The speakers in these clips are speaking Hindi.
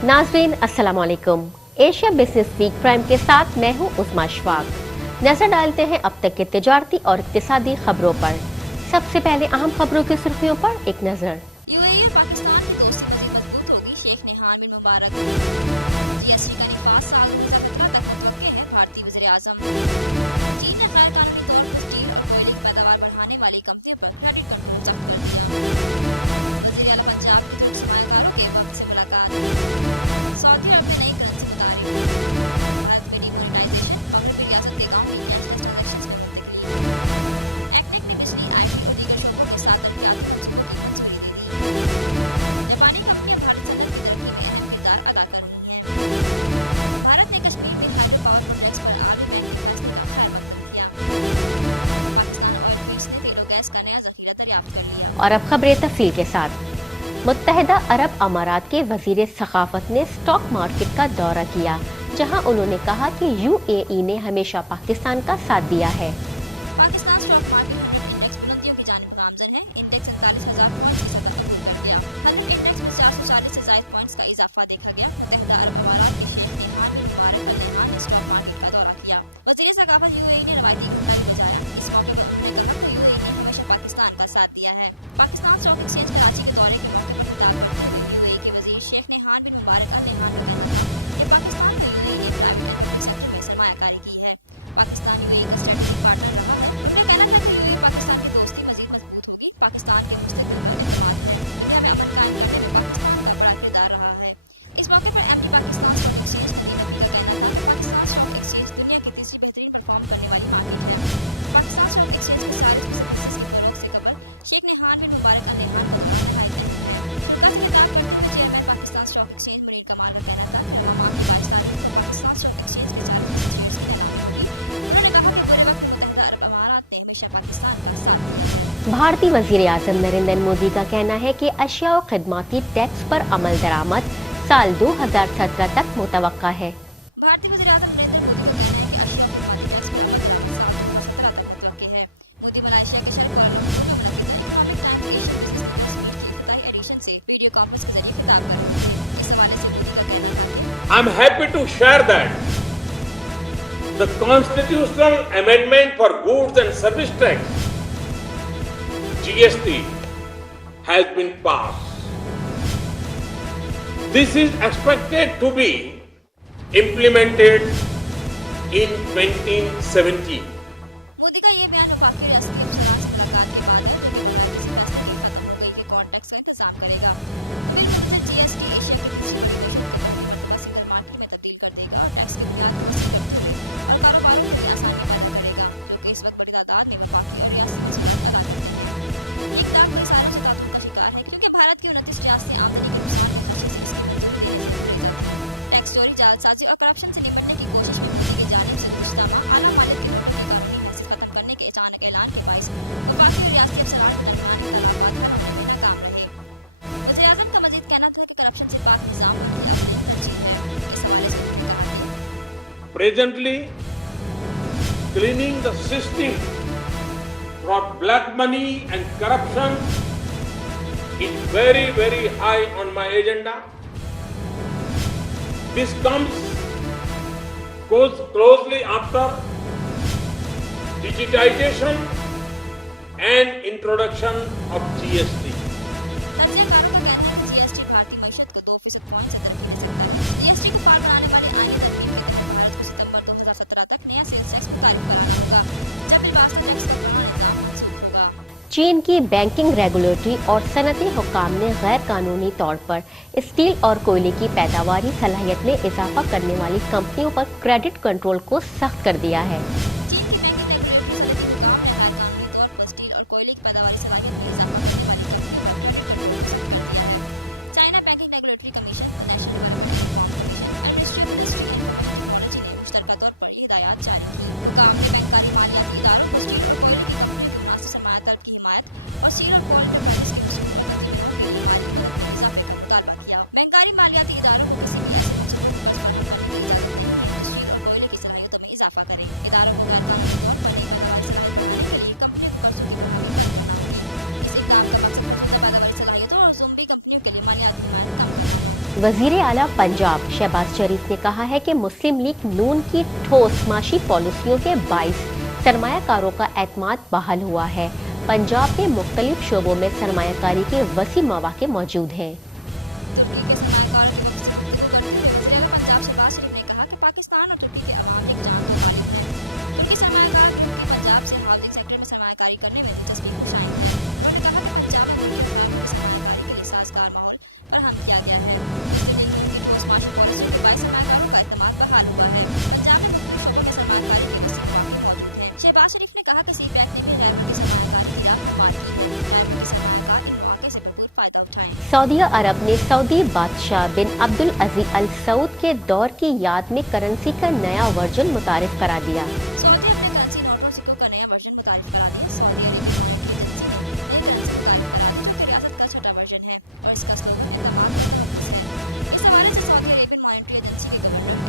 नाज़रीन अस्सलाम वालेकुम। एशिया बिजनेस वीक प्राइम के साथ मैं हूं उस्मा शफाक। नजर डालते हैं अब तक के तिजारती और इक्तिसादी खबरों पर। सबसे पहले अहम खबरों की सुर्खियों पर एक नजर। यूएई और पाकिस्तान की दोस्ती मजीद मजबूत होगी, शेख ने हामिद मुबारक। जीएसटी का नफाज साल 2017 तक मुतवक्किल है, भारतीय वज़ीर आज़म। चीन ने गैर कानूनी तौर पर स्टील और कोयले की पैदावार बढ़ाने वाली कंपनियों पर क्रेडिट कंट्रोल जब्त कर दिया। वज़ीर आला पंजाब की तुर्क सरमायाकारों के वक्त से मुलाकात। सऊदी अरब में नई करेंसी मुतारिफ। भारत में डिमोनेटाइजेशन और रियासत के गांव में कैशलेस ट्रांजैक्शंस में मुंतकली। एक्टेक ने बिजली, आईटी और दीगर शोबों के साथ तरक्यात मंसूबों की मंजूरी दे दी। जापानी कंपनियां भारत से तरक्की में अहम किरदार अदा कर रही हैं। भारत ने कश्मीर में हाइड्रो पावर प्रोजेक्ट्स पर आर्मी बैंक के फैसले का खैर मकदम किया। पाकिस्तान ऑयल फीड्स ने तेल और गैस का नया जखीरा दरियाफ्त कर लिया। और अब खबरें तफसील के साथ। मुत्तहिदा अरब अमारात के वजीर सखाफत ने स्टॉक मार्केट का दौरा किया, जहां उन्होंने कहा कि यूएई ने हमेशा पाकिस्तान का साथ दिया है। पाकिस्तान स्टॉक मार्केट 100 इंडेक्स बुलंदियों की जानिब गामजन है। इंडेक्स 47,000 पॉइंट्स की सतह पर कर गया। 100 इंडेक्स में 440 से ज्यादा पॉइंट्स का इजाफा देखा गया। मुत्तहिदा अरब अमारात के शेख ने हामिद मुबारक अल नहयान ने स्टॉक मार्केट का दौरा किया। वज़ीर सकाफत यूएई ने रवायती घटना को जाया। इस मौके पर उन्होंने कहा कि यूएई ने हमेशा पाकिस्तान का साथ दिया है। पाकिस्तान स्टॉक एक्सचेंज कराची के दौरे के मौके पर खिताब करते हुए यूएई के वज़ीर शेख ने हामिद मुबारक अल नहयान ने कहा कि पाकिस्तान में यूएई ने प्राइवेट एंड सेक्टर में सरमायाकारी की है। पाकिस्तान यूएई का स्ट्रेटेजिक पार्टनर रहा है। उन्होंने कहना था कि यूएई पाकिस्तान की दोस्ती मजीद मजबूत होगी। पाकिस्तान के मुस्तकबिल पर एतमाद है। दुनिया में अमन कायम करने में पाकिस्तान का बड़ा किरदार रहा है। इस मौके पर एमडी पाकिस्तान स्टॉक एक्सचेंज की नबी का कहना था कि पाकिस्तान स्टॉक एक्सचेंज दुनिया की तीसरी बेहतरीन परफॉर्म करने वाली मार्केट है। पाकिस्तान स्टॉक एक्सचेंज की सारी बिजनेस के फरोग से कबल शेख ने हामिद मुबारक अल नहयान को बधाई दी है। कल खिताब करते हुए chairman Pakistan stock exchange Munir कमाल का कहना था कि वहाँ की पाकिस्तान स्टॉक एक्सचेंज के साथ उन्होंने कहा कि पूरे वक्त मुत्तहिदा अरब अमारात ने हमेशा पाकिस्तान का साथ दिया। भारतीय वजीर आजम नरेंद्र मोदी का कहना है कि अशिया और खदमाती टैक्स पर अमल दरामद साल 2017 तक मुतवक्का है। भारतीय वज़ीर आज़म नरेंद्र मोदी का कहना है कि अशिया और खदमाती टैक्स पर अमल दरामद साल 2017 तक मुतवक्किल है। मोदी मलेशिया के शहर कुआलालंपुर में Economic Times Asian business meet की इफ्तिताही एडिशन से वीडियो कॉन्फ्रेंस के जरिए खिताब कर रहे थे। इस हवाले से मोदी का कहना था कि I'm happy to share that the constitutional amendment for goods and service tax GST has been passed. This is expected to be implemented in 2017. Modi का ये बयान वफाकी रियासती अफसरान से मुलाकात के बाद है, जो कि मुल्क से फैसले की खत्म हो गई कि कौन टैक्स का इंतजाम करेगा। फिर मुझे जीएसटी एशिया की तीसरी रेगुलेशन के तौर पर सिंगल मार्केट में तब्दील कर देगा और टैक्स की बुनियाद को सीधा करेगा और कारोबारों के लिए आसानी पैदा करेगा, जो कि इस वक्त बड़ी तादाद में वफाकी और रियासती मसूलियत अदा करते हैं। ये इक़दार कई सालों से ताक़त का शिकार है, क्योंकि भारत के 29 रियासतें आमदनी के नुकसान के खर्चे से इसकी मंजूरी देने से गुरेज जाती हैं। टैक्स चोरी, जालसाजी और करप्शन से निपटने की कोशिश में मोदी की जानिब से मुश्तमा आला मालियत के नोटों की कानूनी हैसियत खत्म करने के अचानक ऐलान के बाइस वफाकी और रियासती अफसरान दरमियान इख्तिलाफात हल करने में नाकाम रहे। वज़ीर आज़म का मज़ीद कहना था कि करप्शन से पाक निज़ाम का खिलाफ तरजीह है। इस हवाले से उन्होंने कहा कि Presently, cleaning the system from black money and corruption is very, very high on my agenda. This goes closely after digitization and introduction of GST. तर्जयकारों का कहना है कि जीएसटी भारतीय मईशत को 2% पहुंच से तरक्की दे सकता है। जीएसटी को पार बनाने वाली आईनी तरमीम के तहत भारत को सितंबर 2017 तक नया सेल्स टैक्स मुतारिफ कराना होगा, जब बिलवास्ता टैक्स का पुराना निज़ाम मंसूख होगा। चीन की बैंकिंग रेगुलेटरी और सनती हुक्काम ने गैर कानूनी तौर पर स्टील और कोयले की पैदावारी सलाहियत में इजाफा करने वाली कंपनियों पर क्रेडिट कंट्रोल को सख्त कर दिया है। चीन की बैंकिंग रेगुलेटरी सनती हुक्काम ने गैर कानूनी तौर पर स्टील और कोयले की पैदावारी सलाहियत में इजाफा करने वाली कंपनियों पर क्रेडिट कंट्रोल को सख्त कर दिया है। China banking regulatory commission, national monitoring commission, ministry of industry and technology ने मुश्तरका तौर पर हिदायत जारी की। हुक्काम ने बैंककारी मालियाती इदारों को स्टील और कोयले की कंपनियों को मुनासिब सरमायादार की हिमायत और स्टील और कोयले पैकेज की वसूली में माली मदद में इजाफे का मुतालबा किया। बैंककारी मालियाती इदारों को किसी भी ऐसे मजबूत कर्ज पर करने की इजाजत नहीं है जो स्टील और कोयले की सलाहियतों में इजाफा करें। इदारों को वजीर आला पंजाब शहबाज शरीफ ने कहा है कि मुस्लिम लीग नून की ठोस माशी पॉलिसियों के बाइस सरमायाकारों का एतमाद बहाल हुआ है। पंजाब में मुख्तलिफ शोबों में सरमायाकारी के वसी मौके मौजूद हैं। तुर्की के सरमायाकारों की गुफ्तगू करते हुए वज़ीर आला पंजाब शहबाज शरीफ ने कहा कि पाकिस्तान और तुर्की के अवाम एक जान को मालिक हैं। तुर्की सरमायाकार तुर्की पंजाब से हाउसिंग सेक्टर में सरमायाकारी करने में दिलचस्पी दर्शाई है। उन्होंने कहा कि पंजाब में तुर्की सरमायाकारी के लिए साजगार माहौल फराहम किया गया है। तुर्की ठोस माशी पॉलिसियों के बाइस सरमायाकारों का एतमाद बहाल हुआ है। पंजाब में मुख्तलिफ शोबों में सरमायाकारी के वसी मौके मौजूद हैं। शहबाज शरीफ ने कहा कि सीपैक ने भी गैर मुल्की सरमायाकारी की राह हमारी गैर मुल्की सरमायाकार इन मौके से भरपूर फायदा उठाएं। सऊदी अरब ने सऊदी बादशाह बिन अब्दुल अजीज अल सऊद के दौर की याद में करेंसी का नया वर्जन मुतारिफ करा दिया। सऊदी अरब ने करेंसी नोटों सिक्कों का नया वर्जन मुतारिफ करा दिया। सऊदी अरेबियन मॉनेटरी एजेंसी ने नई करेंसी मुतारिफ करा दी, जो कि रियासत का छठा वर्जन है और इसका स्लोगन है तमाम है। इस हवाले से सऊदी अरेबियन मॉनेटरी एजेंसी के गवर्नर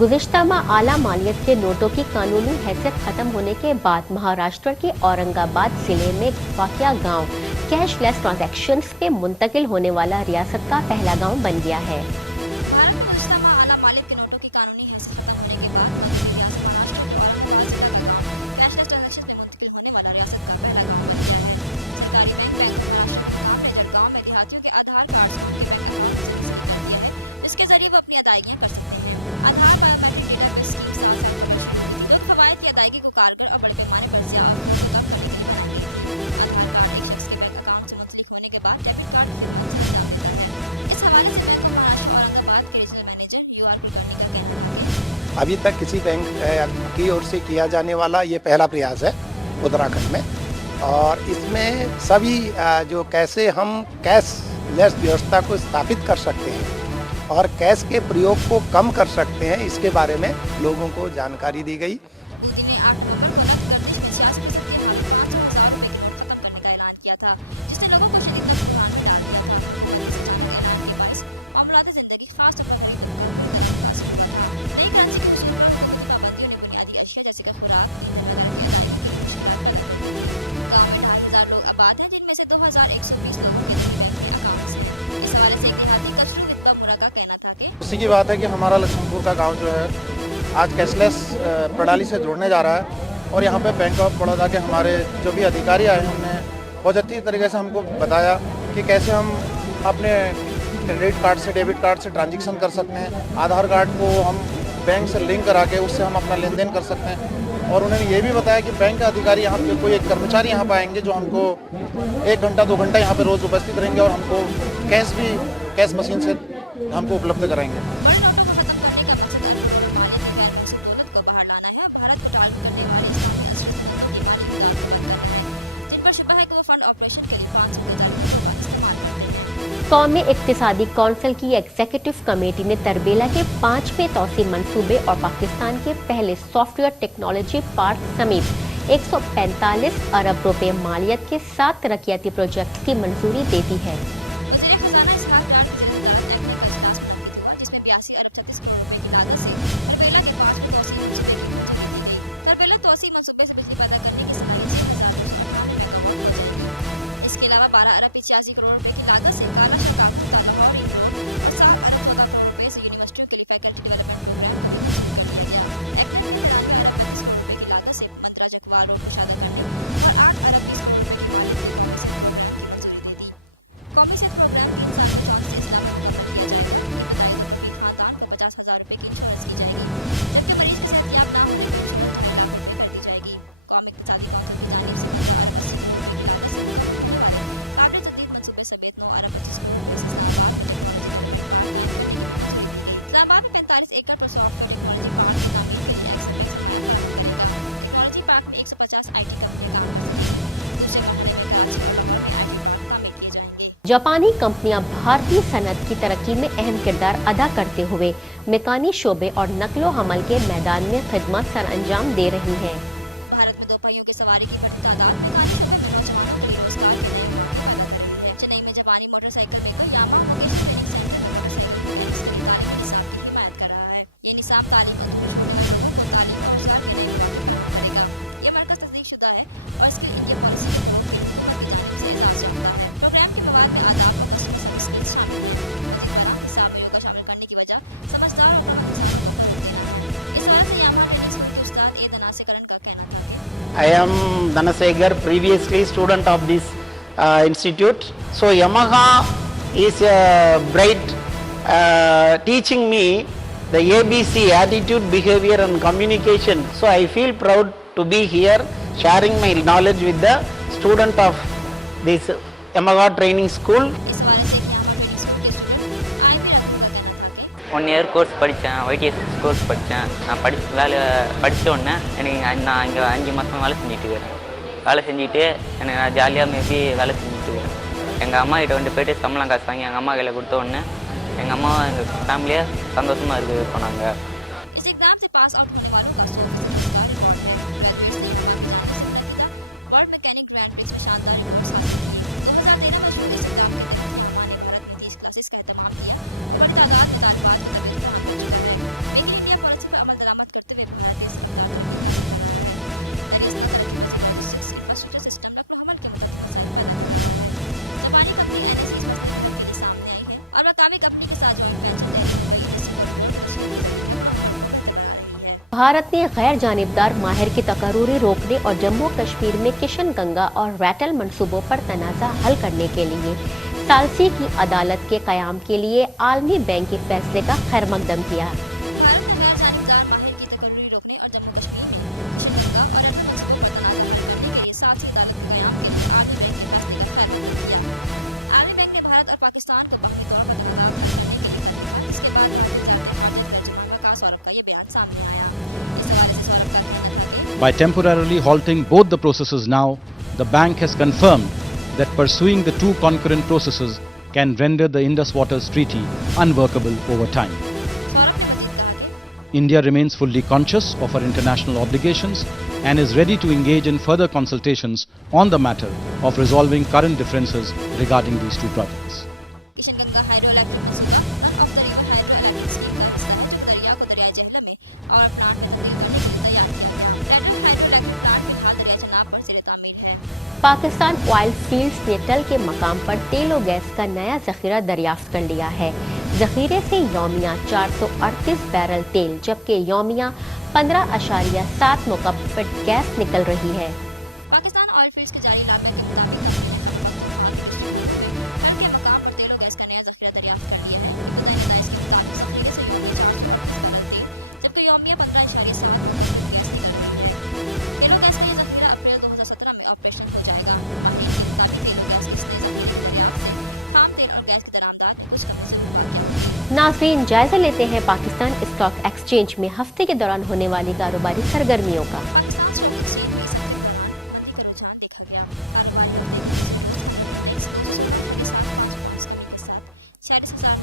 गुज़िश्ता माह आला मालियत के नोटों की कानूनी हैसियत खत्म होने के बाद महाराष्ट्र के औरंगाबाद जिले में वाक़िया गांव कैशलेस ट्रांजैक्शंस पे मुंतकिल होने वाला रियासत का पहला गांव बन गया है। इसके जरिए वो अपनी अदायगियां कर सकते हैं। आधार बायोमेट्रिक डेटाबेस स्कीम से लोग फवायद की अदायगी को कारगर और बड़े पैमाने पर से कम करने के लिए बनाएंगे। आधार कार्ड एक शख्स के बैंक अकाउंट से मुंसलिक होने के बाद डेबिट कार्ड से है। इस हवाले से बैंक ऑफ महाराष्ट्र औरंगाबाद के रीजनल मैनेजर UR कुलकर्णी का कहना है अभी तक किसी बैंक की ओर से किया जाने वाला ये पहला प्रयास है उत्तराखंड में, और इसमें सभी जो कैसे हम कैशलेस व्यवस्था को स्थापित कर सकते हैं और कैश के प्रयोग को कम कर सकते हैं, इसके बारे में लोगों को जानकारी दी गई। मोदी ने 8 नवंबर को देश में 66% के 500,000 रुपए के नोट खत्म करने का ऐलान किया था, जिसने लोगों को शदीद नुकसान में डाल दिया था। मोदी से अचानक ऐलान के बाद अमराद जिंदगी खास तौर पर गरीबों को नई करेंसी के उसूल पर पाबंदियों ने बुनियादी अशिया जैसे कि खुराक, ईंधन वगैरह की अदायगी की मुश्किलात पैदा कर दी। गाँव में 2,500 लोग आबाद हैं, जिनमें से 2,120 लोगों के बैंक के अकाउंट हैं। इस हवाले से एक देहाती का कहना था कि उसी की बात है कि हमारा लक्ष्मणपुर का गांव जो है आज कैशलेस प्रणाली से जुड़ने जा रहा है, और यहाँ पे बैंक ऑफ बड़ौदा के हमारे जो भी अधिकारी आए हैं उन्होंने बहुत अच्छी तरीके से हमको बताया कि कैसे हम अपने क्रेडिट कार्ड से, डेबिट कार्ड से ट्रांजैक्शन कर सकते हैं। आधार कार्ड को हम बैंक से लिंक करा के उससे हम अपना लेन देन कर सकते हैं। और उन्होंने ये भी बताया कि बैंक का अधिकारी यहाँ पे कोई एक कर्मचारी यहाँ पे आएंगे जो हमको 1 घंटा 2 घंटा यहाँ पे रोज़ उपस्थित रहेंगे और हमको कैश मशीन से हमको उपलब्ध कराएंगे। बड़े नोटों को खत्म करने का मकसद दौलत को बाहर लाना है और भारत को टाल करने वाले जिन पर शुबा है कि वो फंड ऑपरेशन के लिए 500 करोड़ इस्तेमाल करते हैं। कौमी इक्तिसादी कौंसिल की एग्जीक्यूटिव कमेटी ने तरबेला के 5वें तौसी मंसूबे और पाकिस्तान के पहले सॉफ्टवेयर टेक्नोलॉजी पार्क समेत 145 अरब रुपए मालियत के 7 तरक्याती प्रोजेक्ट की मंजूरी दे दी है। जिसमें 82 अरब 36 करोड़ रुपए की लागत से तरबेला के 5 85 करोड़ रुपए की लागत से काला शक्का का लाहौर 1 करोड़ और 7 अरब 14 करोड़ रुपए से यूनिवर्सिटियों के लिए फैकल्टी डेवलपमेंट प्रोग्राम कर लिया गया। एक्ट में 93 अरब 25 करोड़ रुपए की लागत से मंत्रा जगवाल रोड को शादी करने और 8 अरब 20 करोड़ रुपए की लागत से प्रोग्राम की मंजूरी दे दी। कौमी सेहत प्रोग्राम 3 साल में 34 से मुकम्मल किया जाएगा। खानदान को 50,000 रुपए की इंश्योरेंस की जाएगी, जबकि मरीज की सेहतयाब ना होने पर इंश्योरेंस 2 लाख रुपए कर दी जाएगी। कौमी इक़्तिसादी कौंसिल की जानिब से 15 अरब 80 करोड़ रुपए की लागत से होने वाले काबिल जदीद मंसूबे समेत 9 अरब 25 करोड़ रुपए से इस्लामाबाद में 45 एकड़ पर सॉफ्टवेयर टेक्नोलॉजी पार्क की तामीर के लिए टेक्नोलॉजी पार्क में 150 IT कंपनी काम करेंगी। दूसरे कमरे में कराची और लाहौर में IT पार्क तामीर किए जाएंगे। जापानी कंपनियां भारतीय सनत की तरक्की में अहम किरदार अदा करते हुए मैकानी शोबे और नकलो हमल के मैदान में खिदमत सर अंजाम दे रही हैं। भारत में 2 पहियों की सवारी की बढ़ती तादाद में खाने शोबे में नौजवानों के लिए रोजगार के नए मौके पैदा कर रही है। चेन्नई में जापानी motorcycle maker Yamaha vocational training centre तालीमी निसाब की हिमायत कर रहा है। ये निसाब तालीम और तालीम और रोजगार के नए मौके पैदा करेगा। ये मरकज तस्दीकशुदा है और इसके लिए इंडिया पॉलिसी की जानिब से एजाज से होता है। प्रोग्राम के मवाद में आदाब और कस्टमर सर्विस शामिल है। मजीद बराह हिसाब में योगा शामिल करने की वजह समझदार और इस बात से यामाहा ट्रेनिंग स्कूल के उस्ताद ए धनासेकरण का कहना था कि I am Dhanasegar, previously student of this institute. So Yamaha is bright, teaching me the ABC, attitude, behavior and communication. So I feel proud to be here sharing my knowledge with the student of this Yamaha training school. इस बारे से यामाहा ट्रेनिंग स्कूल के स्टूडेंट आई भी का कहना था कि 1 year கோர்ஸ் படித்தேன், YTS கோர்ஸ் படித்தேன். நான் படித்த உடனே எனக்கு நான் இங்கே 5 மாதம் வேலை செஞ்சுட்டு இருக்கிறேன். வேலை செஞ்சுட்டு எனக்கு நான் ஜாலியாக மேபி வேலை செஞ்சுட்டு இருக்கிறேன். எங்கள் அம்மா கிட்ட வந்து போய்ட்டு சம்பளம் காசு வாங்கி எங்கள் அம்மா கையில் கொடுத்த உடனே எங்கள் அம்மா எங்கள் ஃபேமிலியை சந்தோஷமாக இருக்குது போனாங்க. इस एग्जाम से पास आउट होने वालों का 100% रोजगार रिकॉर्ड है। ग्रेजुएट्स ने यामाहा की जानिब से मुनक्किदा वर्ल्ड मैकेनिक ग्रैंड प्रिक्स में शानदार रिकॉर्ड्स हासिल किए। 2013 में शुरू इस एग्जाम की तरफ यामाहा ने भारत में 30 क्लासेस का एहतमाम किया। बड़ी तादाद में तालिबात का तबीयत हो चुका है। मेक इन इंडिया पॉलिसी में अमल दरामद करते हुए भारत ने इंफ्रास्ट्रक्चर सिस्टम नकलो हमल की मदद से जापानी कंपनी एनएससी सामने आई है और मकामी कंपनी के साथ जॉइंट वेंचर ने भारत ने गैर जानिबदार माहिर की तकरूरी रोकने और जम्मू कश्मीर में किशन गंगा और रैटल मंसूबों पर तनाज़ा हल करने के लिए सालसी की अदालत के क़याम के लिए आलमी बैंक के फैसले का खैरमकदम किया। भारत ने गैर जानिबदार माहिर की तकर्री रोकने और जम्मू कश्मीर में किशन गंगा और रैटल मंसूबों पर तनाज़ा हल करने के लिए सालसी अदालत के क़याम के लिए आलमी बैंक के फैसले का खैरमकदम किया। आलमी बैंक ने भारत और पाकिस्तान को बाकी तौर पर तनाज़ा हल करने के लिए कहा। इसके बाद सौरभ का ये बयान सामने आया। इस हवाले से सौरभ का कहना था कि By temporarily halting both the processes now, the bank has confirmed that pursuing the two concurrent processes can render the Indus Waters Treaty unworkable over time. Saurabh ने मजीद कहा कि India remains fully conscious of our international obligations and is ready to engage in further consultations on the matter of resolving current differences regarding these two projects. Kishanganga hydroelectric मंसूबा run of the river hydroelectric scheme का हिस्सा है, जो दरिया को दरियाई जहलम में और प्लांट में तब्दील करने के लिए तैयार किया गया। रैटल हाइड्रोइलेक्ट्रिक प्लांट फिलहाल दरिया जनाब पर ज़ेर तामीर है। पाकिस्तान ऑयल फील्ड्स ने टल के मकाम पर तेल और गैस का नया जखीरा दरियाफ्त कर लिया है। जखीरे से यौमिया 438 बैरल तेल जबकि यौमिया 15.7 मुकब्बत गैस निकल रही है। पाकिस्तान ऑयल फील्ड्स के जारी इलाके के मुताबिक टल के मकाम पर तेल और गैस का नया जखीरा दरियाफ्त कर लिया है। बताया जाता है इसके मुताबिक जखीरे से यौमिया 438 बैरल तेल जबकि यौमिया 15.7 मुकब्बत गैस निकल रही है। तेल और गैस का यह जखीरा अप्रैल 2017 में ऑपरेशनल हो जाएगा। माहिरीन के मुताबिक तेल और गैस के इस नए जखीरे की दरियाफ्त से खाम तेल और गैस की दरामदार में कुछ कमी से होगा। नाज़रीन, जायजा लेते हैं पाकिस्तान स्टॉक एक्सचेंज में हफ्ते के दौरान होने वाली कारोबारी सरगर्मियों का। पाकिस्तान स्टॉक एक्सचेंज में इस हफ्ते के दौरान मंदी का रुझान देखा गया। कारोबारी हफ्ते के साथ 46,000।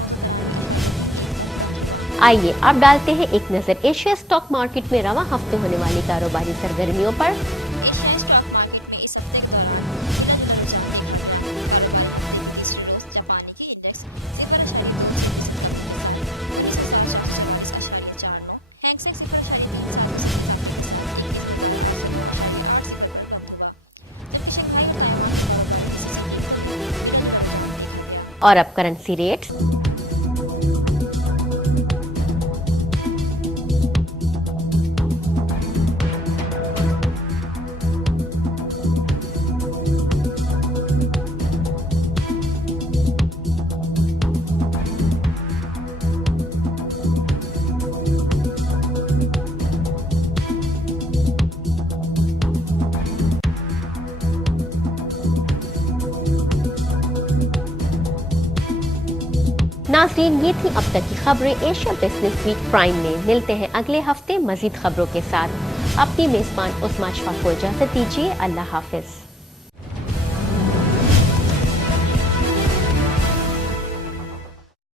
आइए अब डालते हैं एक नजर एशिया स्टॉक मार्केट में रवां हफ्ते होने वाली कारोबारी सरगर्मियों पर। एशियाई स्टॉक मार्केट में इस हफ्ते के दौरान मिला जुला रुझान देखा गया। कारोबारी हफ्ते की तीसरी रोज जापानी की इंडेक्स 0.749 हैंगसेंग 0.3 जबकि शंघाई और अब करेंसी रेट्स। नाज़रीन, ये थी अब तक की खबरें एशिया बिजनेस वीक प्राइम में। मिलते हैं अगले हफ्ते मजीद खबरों के साथ। अपनी मेजबान उस्मा अशफाक को इजाजत दीजिए। अल्लाह हाफिज।